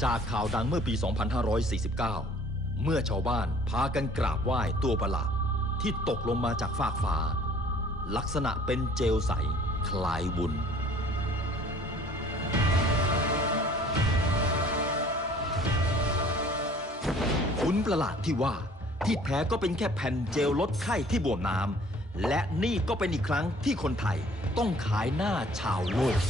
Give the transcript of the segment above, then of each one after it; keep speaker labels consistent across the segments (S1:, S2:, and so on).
S1: จากข่าวดังเมื่อปี 2549 เมื่อชาวบ้านพากันกราบไหว้ตัวประหลาดที่ตกลงมาจากฟากฟ้าลักษณะเป็นเจลใสคล้ายวุ้นวุ้นประหลาดที่ว่าที่แท้ก็เป็นแค่แผ่นเจลลดไข้ที่บวมน้ำและนี่ก็เป็นอีกครั้งที่คนไทยต้องขายหน้าชาวโลก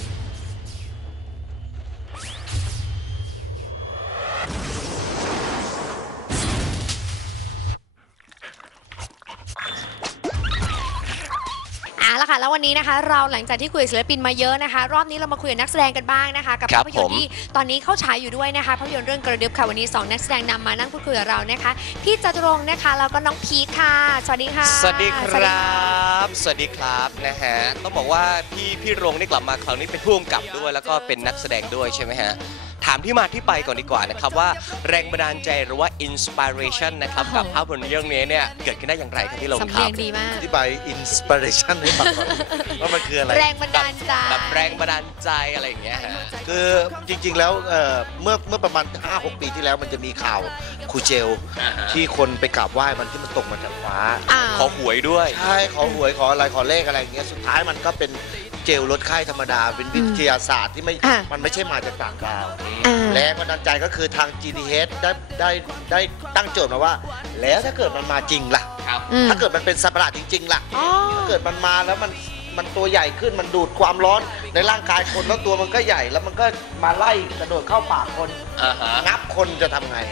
S2: แล้ววันนี้นะคะเราหลังจากที่คุยกับศิลปินมาเยอะนะคะรอบนี้เรามาคุยกับนักแสดงกันบ้างนะคะกับภาพยนตร์ที่ตอนนี้เข้าฉายอยู่ด้วยนะคะภาพยนตร์เรื่องกระดึ๊บค่ะวันนี้2นักแสดงนำมานั่งพูดคุยกับเรานะคะพี่จตุรงค์นะคะแล้วก็น้องพีคค่ะสวัสดีค่ะ
S3: สวัสดีครับสวัสดีครับนะฮะต้องบอกว่าพี่รงนี่กลับมาคราวนี้เป็นผู้กำกับด้วยแล้วก็เป็นนักแสดงด้วยใช่ไหมฮะถามที่มาที่ไปก่อนดีกว่านะครับว่าแรงบันดาลใจหรือว่า inspiration นะครับกับภาพยนตร์เรื่องนี้เนี่ยเกิดขึ้นได้อย่างไรครับพี่รงครับ
S2: สำเนียงดีมาก
S4: อธิบาย inspiration ให้ฟังก่อนว่ามันคืออะไร
S2: แรงบันดาลใจ
S3: แบบแรงบันดาลใจอะไรอย่างเงี้ยฮะ
S4: คือจริงๆแล้วเมื่อประมาณ 5-6 ปีที่แล้วมันจะมีข่าวครูเจลที่คนไปกราบไหว้มันที่มันตกมาจากฟ้า
S3: ขอหวยด้วย
S4: ใช่ขอหวยขออะไรขอเลขอะไรอย่างเงี้ยสุดท้ายมันก็เป็นเจลลดไข้ธรรมดาเป็นวิทยาศาสตร์ที่มันไม่ใช่มาจากต่างดาวแรงบันดาลใจก็คือทาง GDH ได้ตั้งโจทย์มาว่าแล้วถ้าเกิดมันมาจริงล่ะถ้าเกิดมันเป็นสัตว์ประหลาดจริงๆล่ะถ้าเกิดมันมาแล้วมันตัวใหญ่ขึ้นมันดูดความร้อนในร่างกายคนแล้วตัวมันก็ใหญ่แล้วมันก็มาไล่กระโดดเข้าปากคนงับคนจะทำไง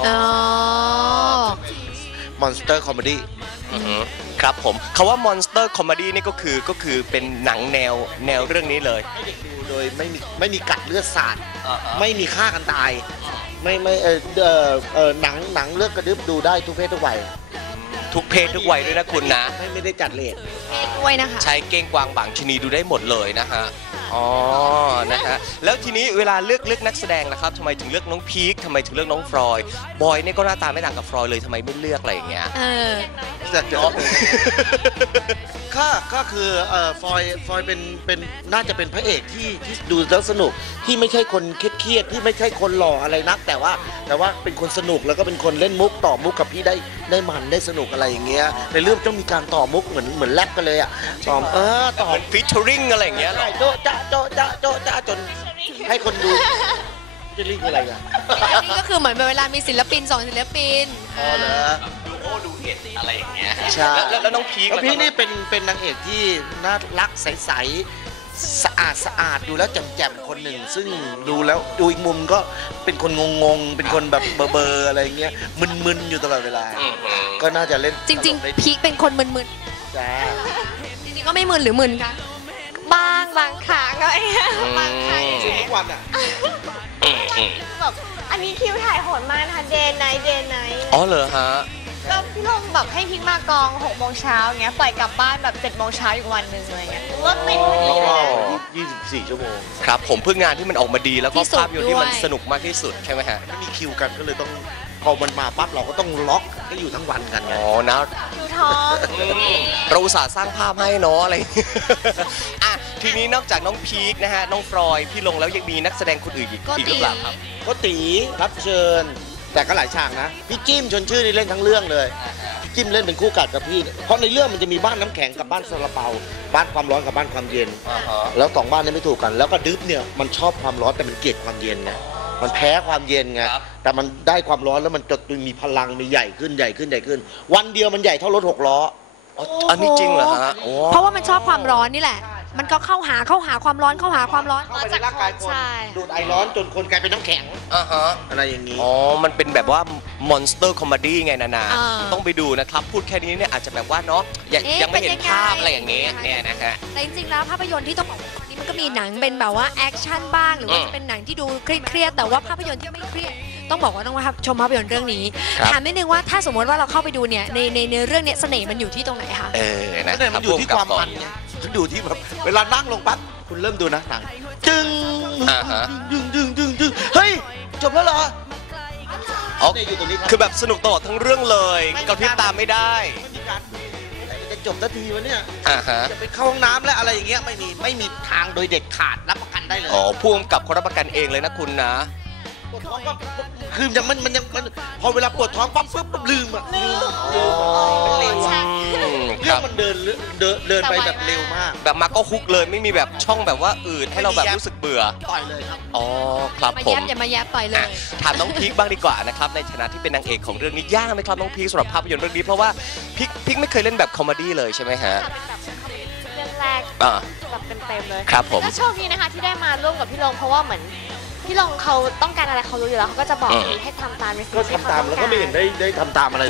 S4: Monster Comedy
S3: ครับผมคำว่า Monster Comedy นี่ก็คือเป็นหนังแนวเรื่องนี้เลย
S4: ให้เด็กดูโดยไม่มีกัดเลือดสาดไม่มีฆ่ากันตายไม่หนังเรื่องกระดึ๊บดูได้ทุกเพศทุกวัย
S3: ทุกเพศทุกวัยด้วยนะคุณนะ
S4: ไม่ได้จัดเลท
S2: ด้วยนะคะ
S3: ใช้เก้งกวางบางชนีดูได้หมดเลยนะฮะอ๋อนะฮะแล้วทีนี้เวลาเลือกนักแสดงนะครับทำไมถึงเลือกน้องพีคทำไมถึงเลือกน้องฟรอยบอยนี่ก็หน้าตาไม่ต่างกับฟรอยเลยทำไมไม่เลือกอะไรอย่างเงี้ย
S4: ก็คือฟอยเป็นน่าจะเป็นพระเอกที่ดูแล้วสนุกที่ไม่ใช่คนเครียดที่ไม่ใช่คนหล่ออะไรนักแต่ว่าเป็นคนสนุกแล้วก็เป็นคนเล่นมุกต่อมุกกับพี่ได้มันได้สนุกอะไรอย่างเงี้ยในเรื่องต้องมีการต่อมุกเหมือนแรปกันเลยอ่ะต่อ
S3: เหมือนฟีเจอริ่งอะไรอย่างเงี้ย
S4: โจ๊ะจ๊ะโจ๊ะจ๊ะโจ๊ะจ๊ะจนให้คนดูฟีเจอริ่งอะไรอ่ะ
S2: นี่ก็คือเหมือนเวลามีศิลปิน2ศิลปิน
S4: เหรอ
S3: ดูเห็ดอะไรอย่างเงี้ย
S4: ใช่
S3: แล้วน้องพีค
S4: นี่เป็นนางเอกที่น่ารักใสๆสะอาดดูแล้วแจ่มๆคนหนึ่งซึ่งดูแล้วดูอีกมุมก็เป็นคนงงเป็นคนแบบเบอร์อะไรเงี้ยมึนๆอยู่ตลอดเวลาก็น่าจะเล่น
S2: จริงๆพีคเป็นคนมึน
S4: ๆจ้า
S2: จริงๆก็ไม่มึนหรือมึนคะบางครั้งก็บางครั้ง
S4: ทุกวันอ่ะ
S5: แบบอันนี้คิวถ่ายโหดมากนะคะเดย์ไนท์
S3: อ๋อเหรอฮะ
S5: ก็พี่ลงแบบให้พิงมากอง6 โมงเช้าอย่างเงี้ยปล่อยกลับบ้านแบบ7 โมงเช้าอีกวันหนึ่งอะไรเงี้ยรถติดพอดีเลย
S4: 24 ชั่วโมง
S3: ครับผมเพื่องานที่มันออกมาดีแล้วก็ภาพยนตร์ที่มันสนุกมากที่สุดใช่ไหมฮะ
S4: ไม่มีคิวกันก็เลยต้องพอมันมาปั๊บเราก็ต้องล็อกให้อยู่ทั้งวันกันไง
S3: อ๋อนะ
S5: คิวท้อง
S3: เราอุตส่าห์สร้างภาพให้เนาะอะไรอ่ะทีนี้นอกจากน้องพีคนะฮะน้องฟรอยพี่ลงแล้วยังมีนักแสดงคนอื่นอีกหรือเปล่าครับ
S4: ก็ตีรับเชิญแต่ก็หลายฉากนะพี่จิ้มชวนชื่อนี่เล่นทั้งเรื่องเลยพี่จิ้มเล่นเป็นคู่กัดกับพี่เพราะในเรื่องมันจะมีบ้านน้ำแข็งกับบ้านซาลาเปาบ้านความร้อนกับบ้านความเย็นแล้ว2บ้านนี้ไม่ถูกกันแล้วก็ดึ๊บเนี่ยมันชอบความร้อนแต่มันเกลียดความเย็นไงมันแพ้ความเย็นไงแต่มันได้ความร้อนแล้วมันจะมีพลังมีใหญ่ขึ้นวันเดียวมันใหญ่เท่ารถ6 ล้อ
S3: อันนี้จริงเหรอฮะ
S2: เพราะว่ามันชอบความร้อนนี่แหละมันก็เข้าหาความร้อนเข้า
S4: ไปในร่างกายคนดูดไอร้อนจนคนกลายเป็นน้ำแข็งอะไรอย่างนี้
S3: อ๋อมันเป็นแบบว่า Monster Comedy ไงนาต้องไปดูนะครับพูดแค่นี้เนี่ยอาจจะแบบว่าเนาะยังไม่เห็นภาพอะไรอย่างเงี้ยเนี่ยนะฮะ
S2: แต่จริงๆแล้วภาพยนตร์ที่ต้องบอกว่าตอนนี้มันก็มีหนังเป็นแบบว่าแอคชั่นบ้างหรือว่าจะเป็นหนังที่ดูเครียดแต่ว่าภาพยนตร์ที่ไม่เครียดต้องบอกว่าต้องชมภาพยนตร์เรื่องนี้ถามนิดนึงว่าถ้าสมมติว่าเราเข้าไปดูเนี่ยในเรื่องนี้เสน่ห์มันอยู่ที่ตรงไหนคะ
S4: นะมันอยู่ที่ความมันดูที่แบบเวลานั่งลงปั๊บคุณเริ่มดูนะหนังจึงเฮ้ยจบแล้วเหรอ
S3: คือแบบสนุกตลอดทั้งเรื่องเลยกระพริบตาไม่ได้
S4: จะจบนาทีวะเนี่ยจะไปเข้าห้องน้ำและอะไรอย่างเงี้ยไม่มีทางโดยเด็ดขาดรับประกันได้เลย
S3: อ๋อพ่วงกับเขารับประกันเองเลยนะคุณนะ
S4: ปวดท้องปั๊บคือยังมันยังพอเวลาปวดท้องปั๊บปุ๊บลืมเรื่องมันเดินไปแบบเร็วมาก
S3: แบบมาก็ฮุกเลยไม่มีแบบช่องแบบว่าอืดให้เราแบบรู้สึกเบื่อ
S4: ต่อยเลยครับ
S3: อ๋อครับผม
S2: อย่ามาแยบต่อยเลย
S3: ถามน้องพีคบ้างดีกว่านะครับในฐานะที่เป็นนางเอกของเรื่องนี้ยากไหมครับน้องพีคสำหรับภาพยนตร์เรื่องนี้เพราะว่าพีคไม่เคยเล่นแบบคอมเมดี้เลยใช่ไหมฮะ
S5: เรื่องแรกแบบเต็มเลย
S3: ครับผม
S5: ก็โชคดีนะคะที่ได้มาร่วมกับพี่ลงเพราะว่าเหมือนพี่ลงเขาต้องการอะไรเขารู้อยู่แล้วเขาก็จะบอกให้ทำตามในสิ่งที่เขาต้องการ
S4: ก็ทำตามแล้วก็ไม่เห็นได้ทำตามอะไร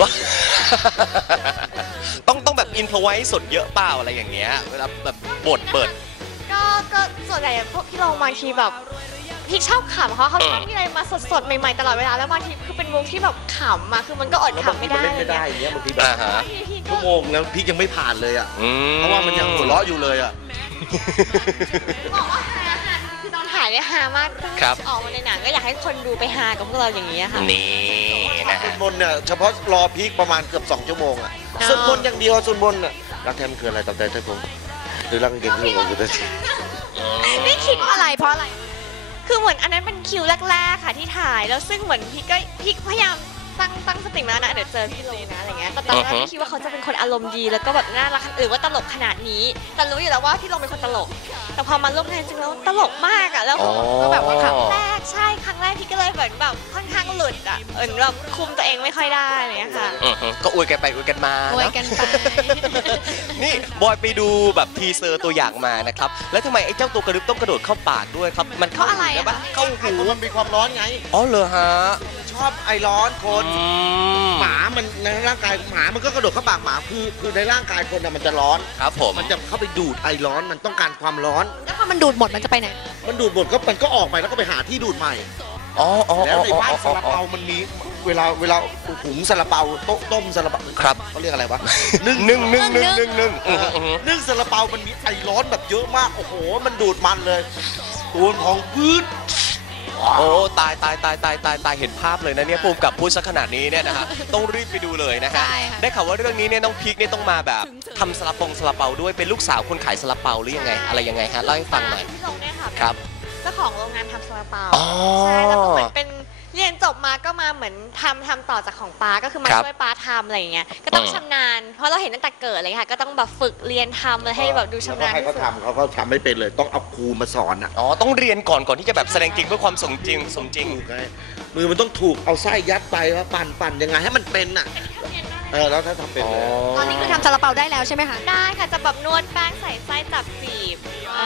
S3: ต้องแบบอินพไว้สดเยอะเปล่าอะไรอย่างเงี้ยเวลาแบบบทเปิด
S5: ก็ส่วนใหญ่พวกพี่ลงบางทีแบบพี่ชอบขำเขาชอบมีอะไรมาสดๆใหม่ๆตลอดเวลาแล้วบางทีคือเป็นมุกที่แบบขำมาคือมันก็อดขำไม่ได้
S4: อย่างเงี้ยบางทีแบบชั่วโมงแล้วพี่ยังไม่ผ่านเลยอ่ะเพราะว่ามันยังหัวเราะอยู่เลยอ่ะ
S5: บอกว่าฮาคือตอนถ่ายเนี่ยฮามากออกมาในหนังก็อยากให้คนดูไปฮากับพวกเราอย่างนี้ค่ะ
S3: นี่นะ
S4: ส่วนบนเนี่ยเฉพาะรอพีคประมาณเกือบ2 ชั่วโมงอ่ะส่วนบนอย่างเดียวส่วนบนอ่ะรักแท้มันคืออะไรตามใจท่านผมหรือรักเก่งที่ผมอยู่ด้วย
S5: ไม่คิดอะไรเพราะอะไรคือเหมือนอันนั้นเป็นคิวแรกๆค่ะที่ถ่ายแล้วซึ่งเหมือนพี่พยายามตั้งสติมาแล้วนะเดี๋ยวเจอพี่ลงนะอะไรเงี้ยแต่ตอนแรกไม่คิดว่าเขาจะเป็นคนอารมณ์ดีแล้วก็แบบน่ารักหรือว่าตลกขนาดนี้แต่รู้อยู่แล้วว่าพี่ลงเป็นคนตลกแต่พอมาร่วมงานจริงแล้วตลกมากอ่ะแล้วก็แบบว่าครั้งแรกใช่ครั้งแรกพี่ก็เลยเหมือนแบบค่อนข้างหลุดอ่ะแบบคุมตัวเองไม่ค่อยได้อะไรเงี้ยค่ะ
S3: ก็อวยกันไปอวยกันมา
S2: อวยกันไป
S3: นี่บอยไปดูแบบทีเซอร์ตัวอย่างมานะครับแล้วทำไมไอ้เจ้าตัวกระดึ๊บต้องกระโดดเข้าปากด้วยครับมันเข้าอะไรอ่ะเข้าหู
S4: มันมีความร้อนไง
S3: อ๋อเหรอฮะ
S4: ชอบไอร้อนคนหมามันในร่างกายหมามันก็กระโดดเข้าปากหมาคือในร่างกายคนมันจะร้อน
S3: ครับผม
S4: มันจะเข้าไปดูดไอร้อนมันต้องการความร้อน
S2: แล้วพอมันดูดหมดมันจะไปไหน
S4: มันดูดหมดมันก็ออกไปแล้วก็ไปหาที่ดูดใหม่แล้วในบ้านซาลาเปามันมีเวลาหุงซาลาเปาต้มซาลาเปา
S3: ครับ
S4: เขาเรียกอะไรวะ
S3: นึ่ง
S4: ซาลาเปามันมีไอร้อนแบบเยอะมากโอ้โหมันดูดมันเลยตัวพองพืช
S3: โอ้ตายเห็นภาพเลยนะเนี่ยภูมิกับพูดซะขนาดนี้เนี่ยนะฮะต้องรีบไปดูเลยนะฮะได้ข่าวว่าเรื่องนี้เนี่ยน้องพีคเนี่ยต้องมาแบบทำซาลาเปาด้วยเป็นลูกสาวคนขายซาลาเปาหรือยังไงอะไรยังไงฮะเล่าให้ฟังหน่อย
S5: พี่ลงเนี่ยค่ะ
S3: ครับ
S5: เจ้าของโรงงานทำซาลาเปาใช่แล้วก็เหมือนเป็นเรียนจบมาก็มาเหมือนทำต่อจากของป้าก็คือมาช่วยป้าทำอะไรอย่างเงี้ยก็ต้องชำนาญเพราะเราเห็นตั้งแต่เกิดเลยค่ะก็ต้องแบบฝึกเรียนทำเลยให้แบบดูชำนาญ
S4: ให้เขาทำเขาทำไม่เป็นเลยต้องเอาครูมาสอนอ่ะ
S3: ต้องเรียนก่อนที่จะแบบแสดงจริงเพื่อความสมจริง
S4: มือมันต้องถูกเอาไส้ยัดไปว่าปั่นยังไงให้มันเป็นอ่ะแล้วถ้าทำเป็น
S2: ตอนนี้คือทำซาลาเปาได้แล้วใช่ไหมคะ
S5: ได้ค่ะจะแบบนวดแป้งใส่ไส้จับจีบ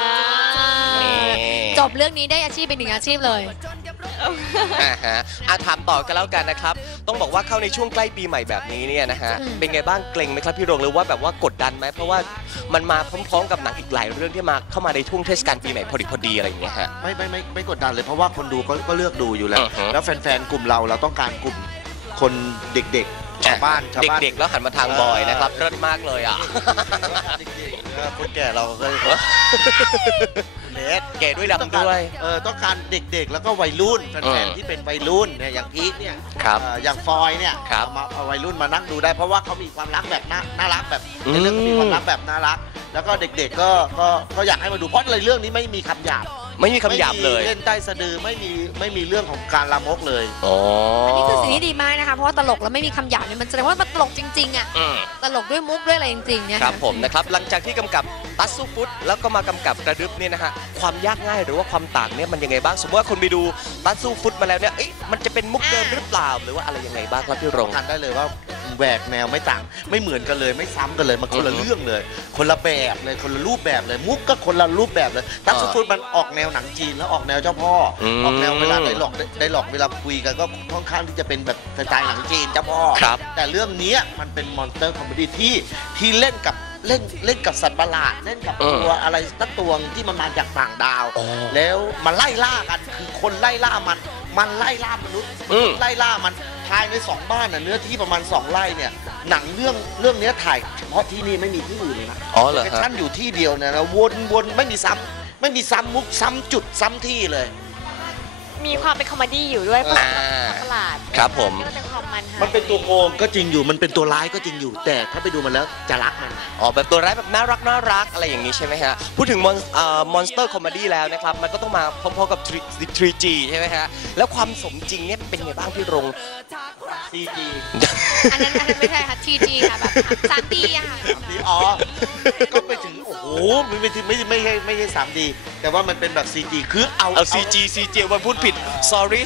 S2: จบเรื่องนี้ได้อาชีพเป็นหนึ่งอาชีพเลย
S3: ถามต่อกันแล้วกันนะครับต้องบอกว่าเข้าในช่วงใกล้ปีใหม่แบบนี้เนี่ยนะฮะเป็นไงบ้างเกรงไหมครับพี่โรงหรือว่าแบบว่ากดดันไหมเพราะว่ามันมาพร้อมๆกับหนังอีกหลายเรื่องที่มาเข้ามาในช่วงเทศกาลปีใหม่พอดีอะไรอย่างเงี้ยฮะ
S4: ไม่กดดันเลยเพราะว่าคนดูก็เลือกดูอยู่แล้วแฟนๆกลุ่มเราต้องการกลุ่มคนเด็กๆชาวบ้าน
S3: เด็กๆแล้วหันมาทางบอยนะครับเลิศมากเลยอ่ะ
S4: คนแก่เราเคย
S3: แก่ด้วยดำด้วย
S4: ต้องการเด็กๆแล้วก็วัยรุ่นแฟนๆที่เป็นวัยรุ่นเนี่ยอย่างพีคเนี่ยอย่างฟอยเนี่ยเอาวัยรุ่นมานั่งดูได้เพราะว่าเขามีความรักแบบน่ารักแบบในเรื่องมีความรักแบบน่ารักแล้วก็เด็กๆก็อยากให้มาดูเพราะในเรื่องนี้ไม่มีคำหยาบ
S3: เลย
S4: เล่นใต้สะดือไม่มีเรื่องของการลามกเลย
S2: อันนี้คือสิ่งที่ดีมากนะคะเพราะว่าตลกแล้วไม่มีคำหยาบเนี่ยมันแสดงว่ามันตลกจริงๆอ่ะตลกด้วยมุกด้วยอะไรจริงๆเนี่ย
S3: ครับผมนะครับหลังจากที่กำกับตัสซูฟุตแล้วก็มากำกับกระดึ๊บเนี่ยนะฮะความยากง่ายหรือว่าความต่างเนี่ยมันยังไงบ้างสมมติว่าคนไปดูตัสซูฟุตมาแล้วเนี่ยมันจะเป็นมุกเดิมหรือเปล่าหรือว่าอะไรยังไงบ้างครับพี่รง
S4: ทันได้เลยว่าแหวกแนวไม่ต่างไม่เหมือนกันเลยไม่ซ้ำกันเลยมันคนละเรื่องเลยคนละแบบเลยคนละรูปแบบเลยมุกก็คนละรูปแบบเลยตัสซูฟุตมันออกแนวหนังจีนแล้วออกแนวเจ้าพ่อออกแนวเวลาได้หลอกเวลาคุยกันก็ค่อนข้างที่จะเป็นแบบสไตล์หนังจีนเจ้าพ่อแต่เรื่องนี้มันเป็นมอนสเตอร์คอมเมดี้ที่เล่นกับสัตว์ประหลาดเล่นกับตัวอะไรสักตัวที่มันมาจากต่างดาวแล้วมันไล่ล่ากันคือคนไล่ล่ามันไล่ล่ามนุษย์ไล่ล่ามันภายใน2 บ้านเนื้อที่ประมาณ2 ไร่เนี่ยหนังเรื่องนี้ถ่ายเฉพาะที่นี่ไม่มีที่อื่นเลยนะ
S3: เหรอ
S4: ครับอยู่ที่เดียวเนี่ยนะวนไม่มีซ้ำมุกซ้ำจุดซ้ำที่เลย
S5: มีความเป็นคอมเมดี้อยู่ด้วยประหลาด
S3: ครับผม
S5: ก็เป็นความมันมันค่ะ
S4: มันเป็นตัวโกงก็จริงอยู่มันเป็นตัวร้ายก็จริงอยู่ แต่ถ้าไปดูมันแล้วจะรักมัน
S3: อ๋อแบบตัวร้ายแบบน่ารักอะไรอย่างนี้ใช่ไหมฮะพูดถึงมอนสเตอร์คอมเมดี้แล้วนะครับมันก็ต้องมาพร้อมๆกับ 3G ใช่ไหมฮะแล้วความสมจริงเนี่ยเป็นไงบ้างพี่รง
S4: CG
S2: อันนั้นไม่ใช่ค่ะ TG ค่ะแบบ 3D อะค่ะ
S4: อ๋อก็ไปถึงโอ้โหไม่ใช่ 3D แต่ว่ามันเป็นแบบ CG คือเอา
S3: CG วันพูดผิด sorry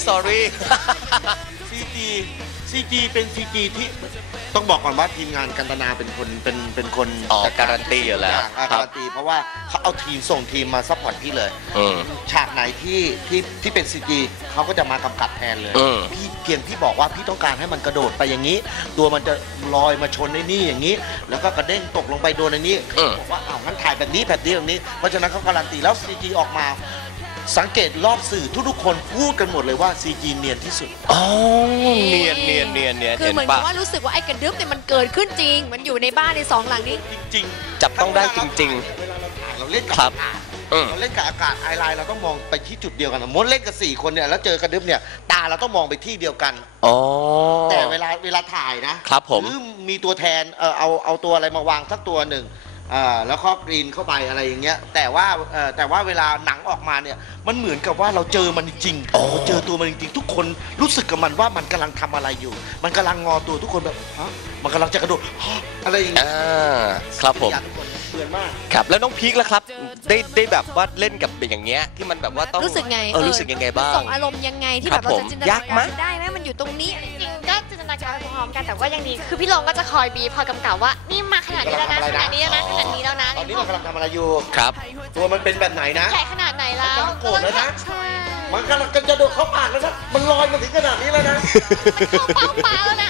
S4: CG เป็น CG ที่ต้องบอกก่อนว่าทีมงานกันตนาเป็นคน
S3: อ๋อการันตีอยู่แล้ว
S4: การันตีเพราะว่าเขาเอาทีมส่งทีมมาซัพพอร์ตพี่เลยฉากไหนที่เป็น CG เขาก็จะมากำกับแทนเลยพี่เพียงพี่บอกว่าพี่ต้องการให้มันกระโดดไปอย่างนี้ ตัวมันจะลอยมาชนในนี่อย่างนี้ แล้วก็กระเด้งตกลงไปโดนในนี้บอกว่าอ้าวงั้นถ่ายแบบนี้เพราะฉะนั้นเขาการันตีแล้ว CG ออกมาสังเกตรอบสื่อทุกคนพูดกันหมดเลยว่า CG เนียนที่สุด
S3: อ๋อเนียน
S2: คือเหมือนกับว่ารู้สึกว่าไอ้กระดึ๊บเนี่ยมันเกิดขึ้นจริงมันอยู่ในบ้านใน2 หลังนี้
S4: จริง
S3: จับต้องได้จริง
S4: ๆเราเล่นกับอากาศเราเล่นกับอากาศไอไลน์เราต้องมองไปที่จุดเดียวกันมดเล่นกับ4 คนเนี่ยแล้วเจอกระดึ๊บเนี่ยตาเราต้องมองไปที่เดียวกันแต่เวลาถ่ายนะครับผมหรือมีตัวแทนเอาตัวอะไรมาวางสักตัวหนึ่งแล้วก็กรีนเข้าไปอะไรอย่างเงี้ยแต่ว่าเวลาหนังออกมาเนี่ยมันเหมือนกับว่าเราเจอมันจริงเราเจอตัวมันจริงทุกคนรู้สึกกับมันว่ามันกำลังทำอะไรอยู่ มันกำลังงอตัวทุกคนแบบฮะมันกำลังจะกระโดดอะไรอย่างเงี้ย
S3: ครับผม
S4: เบื่อมาก
S3: ครับแล้วน้องพีคล่ะครับได้แบบว่าเล่นกับอย่างเงี้ยที่มันแบบว่าต้อง
S2: รู้สึกไง
S3: รู้สึกยังไงบ้าง
S2: ส่งอารมณ์ยังไงที่แบบเราจะจินตนาการได้ไหมมันอยู่ตรงนี้
S5: จริงก็จินตนาการพร้อมกันแต่ว่ายังดีคือพี่ลงก็จะคอยบีพอกำกับว่านี่มาขนาดนี้แล้วนะขนาดนี้แล้วนะขนาดนี้แล้วนะ
S4: ตอนนี้มันกำลังทำอะไรอยู่
S3: ครับ
S4: ตัวมันเป็นแบบไหนนะ
S5: ใหญ่ขนาดไหนแล้ว
S4: โกรธแล้วนะมันกำลังจะโดดเข้าปากแล้วนะมันลอยมาถึงขนาดนี้แล้วนะ
S5: เข้าเป้าปากแล้วนะ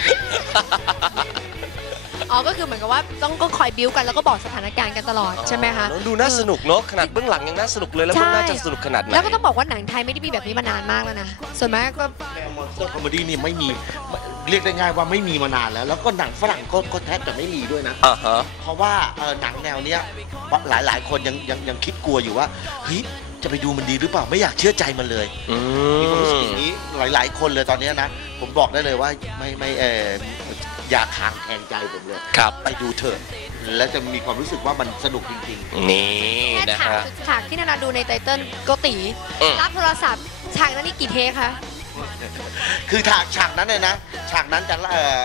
S2: อ๋อก็คือเหมือนกับว่าต้องก็คอยบิ้วกันแล้วก็บอกสถานการณ์กันตลอดใช่ไหมคะ
S3: ดูน่าสนุกเนาะขนาดเบื้องหลังยังน่าสนุกเลยแล้วมันน่าจะสนุกขนาดไหน
S2: แล้วก็ต้องบอกว่าหนังไทยไม่ได้มีแบบนี้มานานมากแล้วนะส่วนมากก็
S4: แนวมอนสเตอร์คอมเมดี้นี่ไม่มีเรียกได้ง่ายว่าไม่มีมานานแล้วก็หนังฝรั่งก็แทบจะไม่มีด้วยนะเพราะว่าหนังแนวเนี้ยหลายคนยังคิดกลัวอยู่ว่าเฮ้ยจะไปดูมันดีหรือเปล่าไม่อยากเชื่อใจมันเลยมีความรู้สึกอย่างนี้หลายคนเลยตอนนี้นะผมบอกได้เลยว่าไม่อยากค้างแทงใจผมเลยไปดูเถอะแล้วจะมีความรู้สึกว่ามันสนุกจริง
S3: ๆนี่นะฮะ
S2: ฉากที่นานาดูในไตเติ้ลโกติรับโทรศัพท์ฉากนั้นนี่กี่เทคคะ
S4: คือฉากนั้นเลยนะฉากนั้นจะ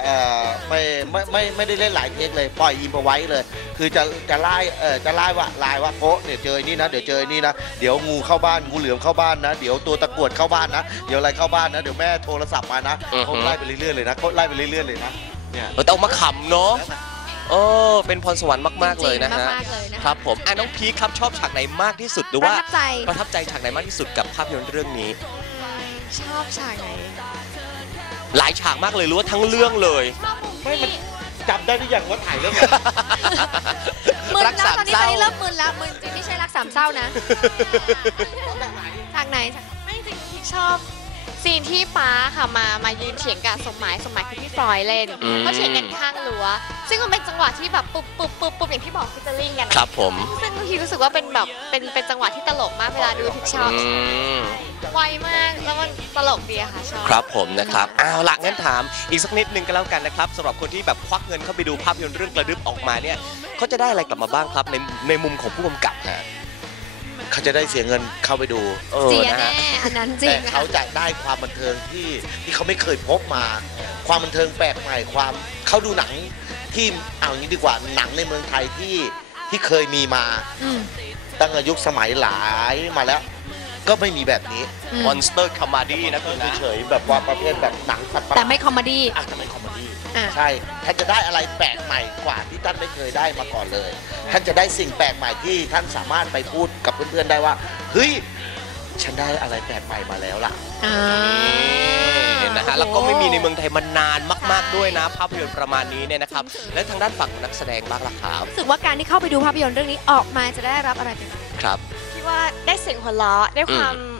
S4: ไม่ได้เล่นหลายเทคเลยปล่อยอิมพอไว้เลยคือจะไล่ว่าโป๊ะเดี๋ยวเจอนี่นะเดี๋ยวเจอนี่นะเดี๋ยวงูเข้าบ้านงูเหลือมเข้าบ้านนะเดี๋ยวตัวตะกรวดเข้าบ้านนะเดี๋ยวอะไรเข้าบ้านนะเดี๋ยวแม่โทรศัพท์มานะเขาไล่ไปเรื่อยๆเลยนะเขาไล่ไปเรื่อยๆเลยนะเนี่ย
S3: แต่เอามาขำเนาะเป็นพรสวรรค์มากๆเลยนะฮะครับผมน้องพีคครับชอบฉากไหนมากที่สุดหรือว่าประทับใจฉากไหนมากที่สุดกับภาพยนตร์เรื่องนี้
S5: ชอบฉากไหน
S3: หลายฉากมากเลยรู้ว่าทั้งเรื่องเลย
S4: ไม่มันจำได้หรือยังว่าถ่ายเรื่องอะไร
S2: มึนแล้วตอนนี้เริ่มมึนแล้วมึนจริงไม่ใช่รักสามเศร้านะฉากไหน
S5: ไม่จริงที่ชอบซีนที่ป๊าค่ะมายืนเถียงกับสมหมายคือพี่ฟลอยเล่นเขาเถียงกันข้างรั้วซึ่งมันเป็นจังหวะที่แบบปุ๊บอย่างที่บอกฟิชเจอริ่งกัน
S3: ครับผม
S5: ซึ่งพี่รู้สึกว่าเป็นแบบเป็นจังหวะที่ตลกมากเวลาดูทุกชอบไวมากแล้วมันตลกดีค่ะชอบ
S3: ครับผมนะครับเอาล่ะงั้นถามอีกสักนิดนึงก็แล้วกันนะครับสำหรับคนที่แบบควักเงินเข้าไปดูภาพยนตร์เรื่องกระดึ๊บออกมาเนี่ยเขาจะได้อะไรกลับมาบ้างครับในมุมของผู้กำกับฮะ
S4: เขาจะได้เสียเงินเข้าไปดู
S2: เสียแน่อันนั้นจริง
S4: แต่เขาจะได้ความบันเทิงที่เขาไม่เคยพบมาความบันเทิงแปลกใหม่ความเขาดูหนังที่เอาอย่างนี้ดีกว่าหนังในเมืองไทยที่เคยมีมาตั้งแต่ยุคสมัยหลายมาแล้วก็ไม่มีแบบนี้
S3: มอนสเตอร์คอมเมดี้นะ
S4: คือเฉยแบบว่าประเภทแบบหนังสัตว์
S2: แต่ไม่คอมเมดี้
S4: แต่ไม่คอมเมดี้ใช่ท่านจะได้อะไรแปลกใหม่กว่าที่ท่านไม่เคยได้มาก่อนเลยท่านจะได้สิ่งแปลกใหม่ที่ท่านสามารถไปพูดกับเพื่อนๆได้ว่าเฮ้ยฉันได้อะไรแปลกใหม่มาแล้วล่ะ
S3: นะฮะแล้วก็ไม่มีในเมืองไทยมานานมากๆด้วยนะภาพยนตร์ประมาณนี้เนี่ยนะครับและทางด้านฝั่งนักแสดงบ้างล่ะครับ
S2: รู้สึกว่าการที่เข้าไปดูภาพยนตร์เรื่องนี้ออกมาจะได้รับอะไรเป็น
S3: ครับ
S5: คิดว่าได้เสียงหัวเราะได้ความ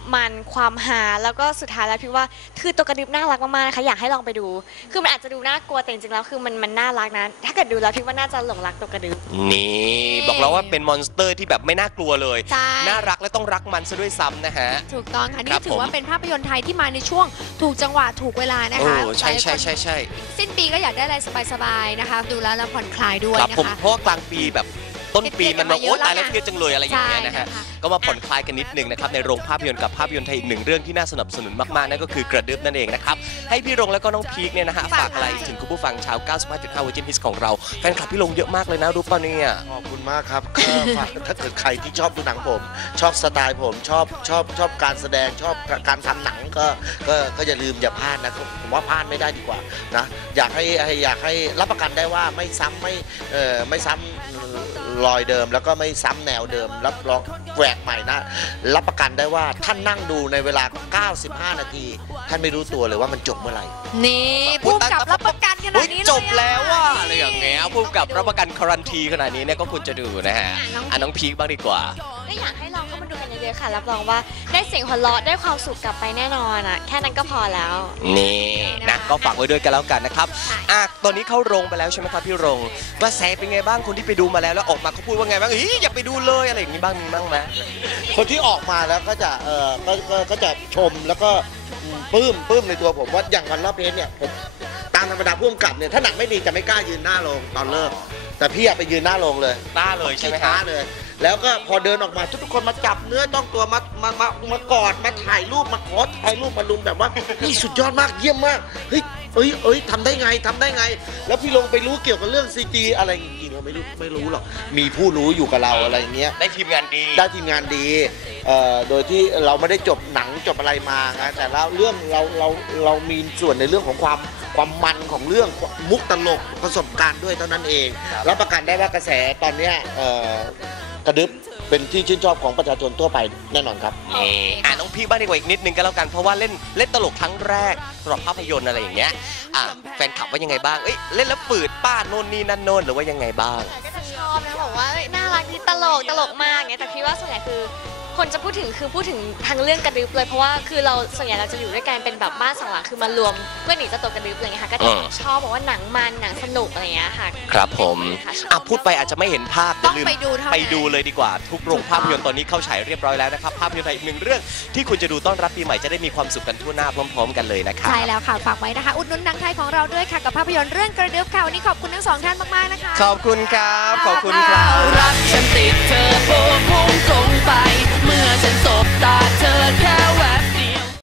S5: มันความฮาแล้วก็สุดท้ายแล้วพี่ว่าคือตัวกระดึ๊บน่ารักมากๆนะคะอยากให้ลองไปดูคือมันอาจจะดูน่ากลัวแต่จริงๆแล้วคือมันน่ารักนะถ้าเกิดดูแล้วพี่ว่าน่าจะหลงรักตัวกระดึ๊บ
S3: นี่บอกแล้วว่าเป็นมอนสเตอร์ที่แบบไม่น่ากลัวเลย
S2: ใช่
S3: น่ารักและต้องรักมันซะด้วยซ้ำนะฮะ
S2: ถูกต้องค่ะ
S3: ครั
S2: นี่
S3: บ
S2: ถือว่าเป็นภาพยนตร์ไทยที่มาในช่วงถูกจังหวะถูกเวลานะคะ
S3: โอ้ใช่ใช่ใช่ใช่
S2: สิ้นปีก็อยากได้อะไรสบายๆนะคะ ดูแล้วผ่อนคลายด้วย
S3: ครับ
S2: นะ
S3: ผม
S2: คะ
S3: เพราะว่ากลางปีแบบต้นปีมันมา
S2: เครียดๆ
S3: โอ๊ยตายแล้ว
S2: มาเยอะแล้ว
S3: เครียดจังเลยอะไรอย่างเงี้ยนะฮะ
S2: ใช่นะคะ
S3: ก็มาผ่อนคลายกันนิดนึงนะครับในโรงภาพยนตร์กับภาพยนตร์ไทยอีกหนึ่งเรื่องที่น่าสนับสนุนมากๆนั่นก็คือกระดึ๊บนั่นเองนะครับให้พี่รงแล้วก็น้องพีคเนี่ยนะฮะฝากอะไรถึงคุณผู้ฟังชาว 95.5 Virgin Hits ของเราแฟนคลับพี่รงเยอะมากเลยนะรู้ป่ะเนี่ย
S4: ขอบคุณมากครับก็ฝากถ้าเกิดใครที่ชอบดูหนังผม ชอบสไตล์ผมชอบการแสดงชอบการทำหนังก็อย่าลืมอย่าพลาดนะผมว่าพลาดไม่ได้ดีกว่านะอยากให้รับประกันได้ว่าไม่ซ้ำรอยเดิมแล้วก็ไม่ซ้ำแนวเดิมรับรองแหวกใหม่นะรับประกันได้ว่าท่านนั่งดูในเวลา 95 นาที ท่านไม่รู้ตัวเลยว่ามันจบเมื่อไหร่
S2: นี่ผู้กำกับรับประกันขนาดนี้เลย
S3: จบแล้วว่าอะไรอย่างเงี้ยผู้กำกับรับประกันการันตีขนาดนี้เนี่ยก็ควรจะดูนะฮะน้องพีคบ้างดีกว่า
S5: ก็อยากให้ลองเข้ามาดูกันเยอะๆค่ะรับรองว่าได้เสียงหัวเราะได้ความสุขกลับไปแน่นอนอ่ะแค่นั้นก็พอแล้ว
S3: นี่นะก็ฝากไว้ด้วยกันแล้วกันนะครับตอนนี้เข้าโรงไปแล้วใช่ไหมครับพี่รงกระแสเป็นไงบ้างคนที่ไปดูมาแล้วออกมาเขาพูดว่าไงบ้างอย่าไปดูเลยอะไรอย่างนี้บ้างมีบ้างไหม
S4: คนที่ออกมาแล้วก็จะชมแล้วก็ปลื้มในตัวผมว่าอย่างวันรอบเพจเนี่ยผมตามธรรมดาผู้กำกับเนี่ยถ้าหนังไม่ดีจะไม่กล้ายืนหน้าโรงตอนเลิกแต่พี่อะไปยืนหน้าโรงเลย
S3: ต้าเลยใช่ไหม
S4: ท้า
S3: ฮะ
S4: เลย แล้วก็พอเดินออกมาทุกคนมาจับเนื้อต้องตัวมากอดมาถ่ายรูปมาขอถ่ายรูปมาลุมแบบว่านี่สุดยอดมากเยี่ยมมากเฮ้ยทำได้ไง แล้วพี่ลงไปรู้เกี่ยวกับเรื่อง CG อะไรจริงๆเราไม่รู้หรอกมีผู้รู้อยู่กับเราอะไรอย่างเงี้ย
S3: ได้ทีมงานดี
S4: ได้ทีมงานดีโดยที่เราไม่ได้จบหนังจบอะไรมานะแต่แล้วเรื่องเรามีส่วนในเรื่องของความมันของเรื่องมุกตลกประสบการณ์ด้วยเท่านั้นเองรับประกันได้ว่ากระแสตอนเนี้ยกระดึ๊บเป็นที่ชื่นชอบของประชาชนทั่วไปแน่นอนครับ
S3: น้องพีคบ้างดีกว่าอีกนิดนึงก็แล้วกันเพราะว่าเล่นตลกครั้งแรกสำหรับภาพยนตร์อะไรอย่างเงี้ยแฟนคลับว่ายังไงบ้างเล่นแล้วปืดป้าโน่นนี่นั่นโน่นหรือว่ายังไงบ้าง
S5: ก็จะชอบนะบอกว่าน่ารักดีตลกมากเงี้ยแต่พี่ว่าส่วนใหญ่คือคนจะพูดถึงทางเรื่องกระดึ๊บเลยเพราะว่าคือเราส่วนใหญ่เราจะอยู่ด้วยกันเป็นแบบบ้านสองหลังคือมารวมเพื่อหนีเจ้าตัวกระดึ๊บอะไรเงี้ยค่ะก็จะชอบบอกว่าหนังมันหนังสนุกอะไรเงี้ยค่ะ
S3: ครับผมพูดไปอาจจะไม่เห็นภาพอย่าลืมไปดูเลยดีกว่าทุกโรงภาพยนตร์ตอนนี้เข้าฉายเรียบร้อยแล้วนะครับภาพยนตร์ไทยอีกหนึ่งเรื่องที่คุณจะดูต้อนรับปีใหม่จะได้มีความสุขกันทั่วหน้าพร้อมๆกันเลยนะครับ
S2: ใช่แล้วค่ะฝากไว้นะคะอุดหนุนหนังไทยของเราด้วยค่ะกับภาพยนตร์เรื่องกระดึ๊บค่ะวันนี้ขอบคุณทั้งสองท่านมากๆนะคะ
S3: ขอบคุณครับขอบคุณครับ
S6: รักฉันติดเธอโบกพุ่งตรงไปเมื่อฉันสบตาเธอแค่แวบ